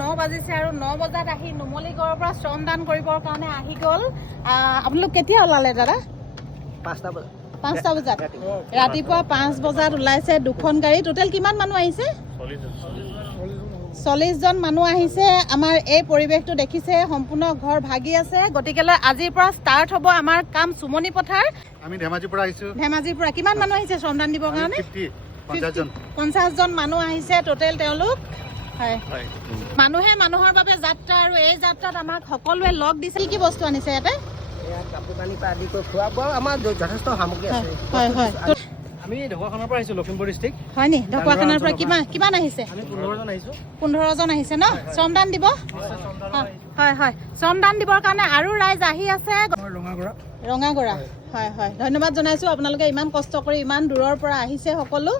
9 বাজিছে আৰু 9 বজাত আহি নুমলীগড়ৰ পৰা শ্ৰমদান কৰিবৰ কাৰণে আহি গ'ল। আপোনালোক কেতিয়া ওলালে দাদা? 5টা বজাত ৰাতিপুৱা 5 বজাত ওলাইছে। দুখন গাড়ী। টোটেল কিমান মানুহ আহিছে? 40 জন মানুহ আহিছে। আমাৰ এই পৰিৱেশটো দেখিছে, সম্পূৰ্ণ ঘৰ ভাগি আছে। গতিকেলৈ আজিৰ পৰা ষ্টাৰ্ট হ'ব আমাৰ কাম। চুমনি পথাৰ, আমি ধেমাজিৰ পৰা আহিছো। ধেমাজিৰ পৰা কিমান মানুহ আহিছে শ্ৰমদান দিবৰ কাৰণে? 50 জন মানুহ আহিছে টোটেল তেওঁলোক। হয়, মানুহে মানুহৰ বাবে যাত্ৰা, আৰু এই যাত্ৰাত আমাক সকলোৱে লগ দিছে। কি বস্তু আনিছে ইয়াতে? কাপোৰ কানি পৰা আদি কৰি খোৱা বোৱা আমাৰ যথেষ্ট সামগ্ৰী আছে। হয় হয়। আমি ঢকুৱাখানাৰ পৰা আহিছো, লখিমপুৰ ডিষ্ট্ৰিক্ট। হয় নি? ঢকুৱাখানাৰ পৰা কিমান আহিছে? আমি 15 জন আহিছো। 15 জন আহিছে ন শ্ৰমদান দিব? হয় হয়, শ্ৰমদান দিবৰ কাৰণে আৰু ৰাইজ আহি আছে। ৰঙাগড়া। হয় হয়, ধন্যবাদ জনাইছো। আপোনালোকে ইমান কষ্ট কৰি ইমান দূৰৰ পৰা আহিছে সকলো।